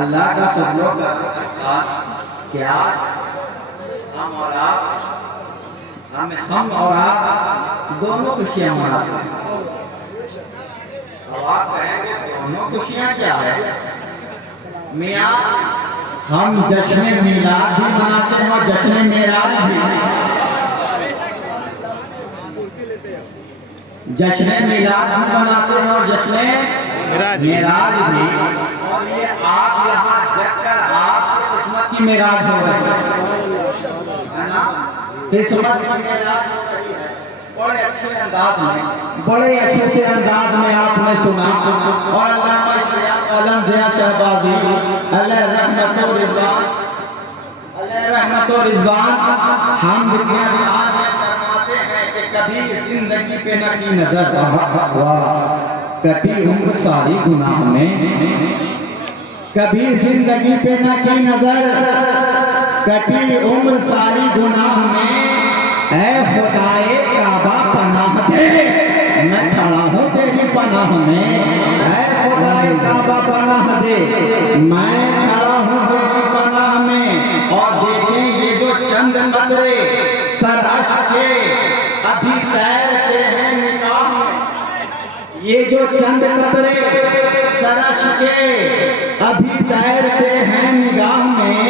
अल्लाह का फजलो का क्या हम और आप दोनों खुशियां मनाते हैं। अब आप कहेंगे दोनों खुशियां क्या है मियाँ? हम जश्न मिलाद भी मनाते हैं और जश्न मेराज भी। जश्न मिलाद भी मनाते हैं और जश्न मेराज भी। और ये आप यहाँ जगकर आपकी किस्मत की मेराज हो रही है ना, किस्मत की मेराज हो रही है। बड़े अच्छे अंदाज में, बड़े अच्छे अंदाज में आपने सुना। और अल्लामा आलम ज़िया शहबाज़ी अलैह रहमत व रिज़वान, अलैह रहमत व रिज़वान हमद के अशआर में फरमाते हैं कि कभी जिंदगी पे न की नजर, कटी उम्र सारी गुनाह में। कभी जिंदगी पे न की नजर, कटी उम्र सारी गुनाह में। ऐ खुदाए काबा पनाह दे, मैं खड़ा हूँ तेरी पनाह में। ऐ खुदाए काबा पनाह दे, मैं खड़ा हूँ तेरी पनाह में। और देखें ये जो चंद कतरे सरअर्श के अभी तैरते हैं निगाह में, ये जो चंद कतरे सरअर्श के अभी तैरते हैं निगाह में,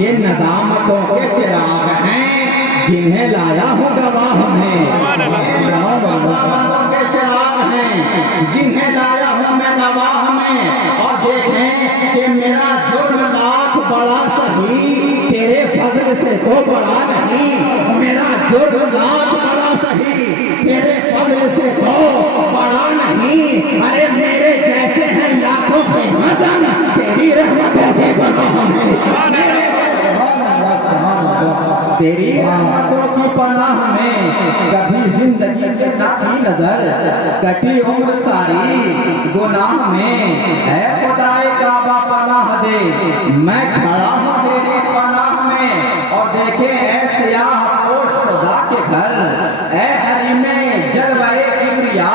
ये नदामतों के चिराग हैं जिन्हें लाया हूँ गवाह में। नदामतों के चिराग हैं जिन्हें लाया हूँ मैं गवाह में। और देखें कि मेरा जुर्म लाख बड़ा सही, तेरे फजल से तो बड़ा नहीं। मेरा जुर्म लाख बड़ा सही, तेरे फजल से तो बड़ा नहीं। अरे मेरे जैसे हैं लाखों के वजन, तेरी रहमतों के पनाह में। तेरी रहमतों की पनाह में कभी जिंदगी के ना की नजर, कटी उम्र सारी गुनाह में। है खुदाए काबा पनाह दे, मैं खड़ा हूँ तेरी पनाह में। और देखे ऐ सियाह पोश खुदा के घर, ऐ हरीमे जलवाए किबरिया,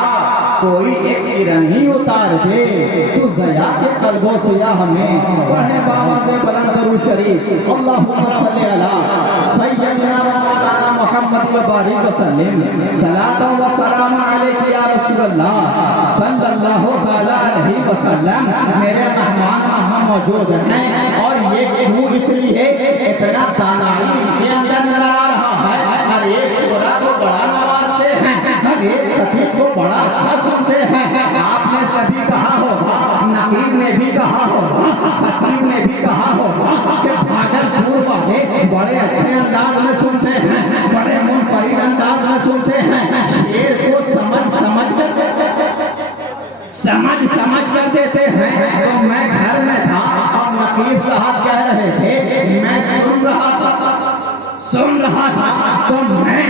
कोई एक किरण ही उतार दे तू ज़या के कल्बों सियाह में। पढ़े बाबा से बुलंद दरूद शरीफ, अल्लाहुम्मा सल्ली अला सय्यदना व मौलाना मुहम्मद व बारिक वसल्लम, सलातन व सलाम अलैका या रसूलल्लाह सल्लल्लाहु अलैहि वसल्लम। मेरे मेहमान वहाँ मौजूद हैं और ये क्यों इसलिए इतना दानाई के अंदर नजर आ रहा है। हर एक सूरा को बड़ा नवाजते हैं, हर एक खतीब को बड़ा अच्छा सुनते हैं। आपने सभी कहा होगा, नकीब ने भी कहा होगा, खतीब ने भी कहा होगा कि भागलपुर वाले बड़े अच्छे अंदाज में सुनते हैं, बड़े मुनफरिद अंदाज में सुनते हैं। शेर को समझ कर देते हैं। तो मैं घर में था और नकीब साहब कह रहे थे, मैं सुन रहा था तो मैं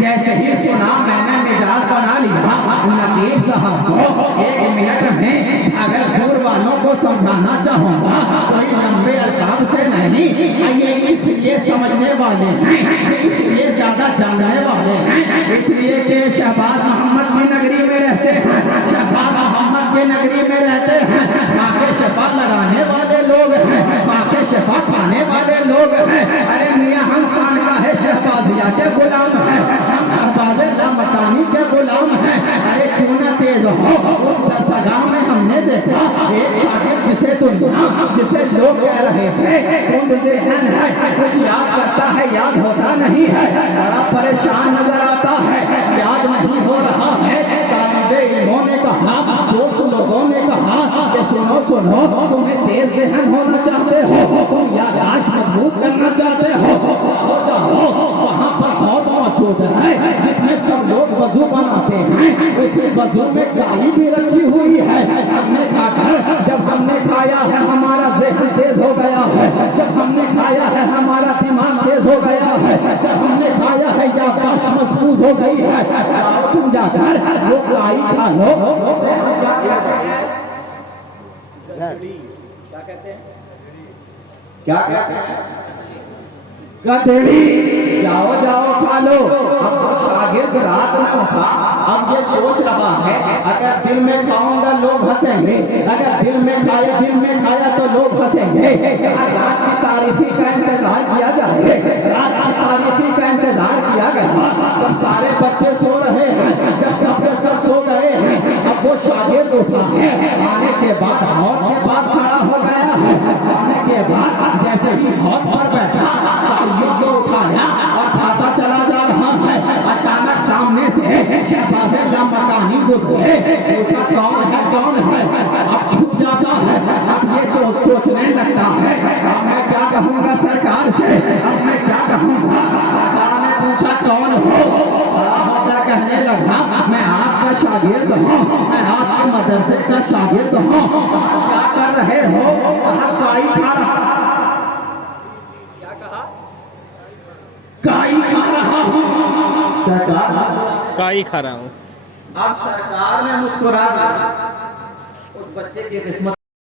जैसे ही सुना मैंने मिजाज बना लिया। नकीब साहब को 1 मिनट में भागलपुर वालों को समझाना चाहूँगा, कोई लंबे अल्फाज से नहीं। ये इसलिए समझने वाले हैं, इसलिए ज्यादा जानने वाले हैं, इसलिए कि शहबाज मोहम्मद की नगरी में रहते हैं, शहबाज मोहम्मद की नगरी में रहते हैं। खाके शफा लगाने वाले लोग हैं, खाके शफा खाने वाले लोग हैं। अरे मियाँ हम खान का है शहबाजिया के गुलाम है, हम शहबाज लामकानी के गुलाम हैं। अरे क्यों ना तेज हो, उस दरसगाह में हमने देखा एक शागिर्द जिसे लोग कह रहे थे कुंद ज़हन है, कुछ याद करता है याद होता नहीं है, बड़ा परेशान नजर आता है, याद नहीं हो रहा है। तालिबे इल्मों ने कहा, दोस्त लोगों ने कहा कि सुनो तुम्हें तेज ज़हन होना चाहते हो, तुम याददाश्त मजबूत करना चाहते हो, वहाँ पर बहुत मौजूद है जिसमें सब लोग वजू बनाते हैं। उसी वजू में गाय भी रखी हुई है। हमने खाकर जब हमने खाया है हमारा ज़हन तेज हो गया है, जब हमने खाया है हमारा दिमाग तेज हो गया है, जब हमने खाया है याददाश्त मजबूत हो गई है। तुम जाकर वो गाय खा लो। क्या कहते हैं? गधेड़ी जाओ जाओ खा लो। अब वो शागिर्द रात में उठा, अब ये सोच रहा है अगर दिल में खाऊंगा लोग हंसेंगे, अगर दिल में खाया तो लोग हंसेंगे। रात की तारीफी का इंतजार किया जाए, रात की तारीफी का इंतजार किया गया। जब सारे बच्चे सो रहे हैं, जब सब के सब सो गए हैं, अब वो शागिर्द उठा है। आने के बाद हौद के पास खड़ा हो गया है। आने के बाद जैसे ही हौद पर बैठा, तालियों को उठाया और खाता चला जा रहा है। अचानक सामने से शहबाज़े लामकानी गुजरे। पूछा कौन है कौन है? अब छुप जाता है। अब ये सोचने लगता है अब मैं क्या कहूँगा सरकार से, अब मैं क्या कहूँगा। सरकार ने पूछा कौन हो? क्या कहने लगा, मैं आपका शागिर्द हूँ, मैं आपके मदरसे का शागिर्द हूँ। क्या कर रहे हो? काई खा रहा। क्या कहा? काई खा रहा हूँ सरकार, काई खा रहा हूँ। अब सरकार ने मुस्कुरा दिया। उस बच्चे की किस्मत